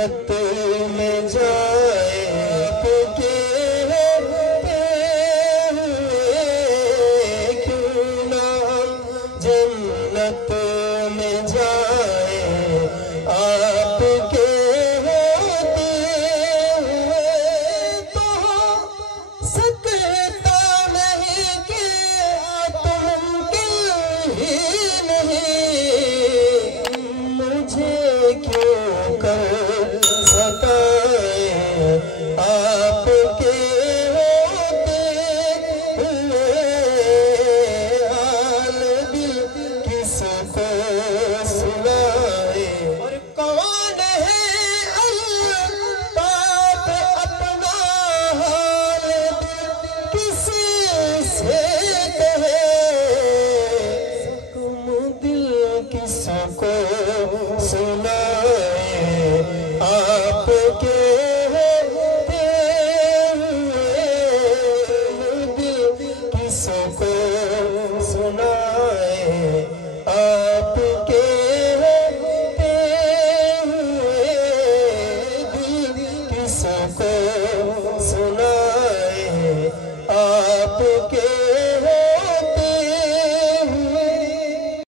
जन्नत में जाए के होते हुए क्यों ना जन्नत में जाए आपके होते हुए तो सकता नहीं कि मुमकिन ही नहीं मुझे क्यों कर सताए आपके होते हुए हाल दिल किसको सुनाए। और कौन है अल्ताफ अपना हाल दिल किसी से कहे दिल किसको सुनाए आपके होते हुए दिल किसको सुनाए आपके होते हुए दिल किसको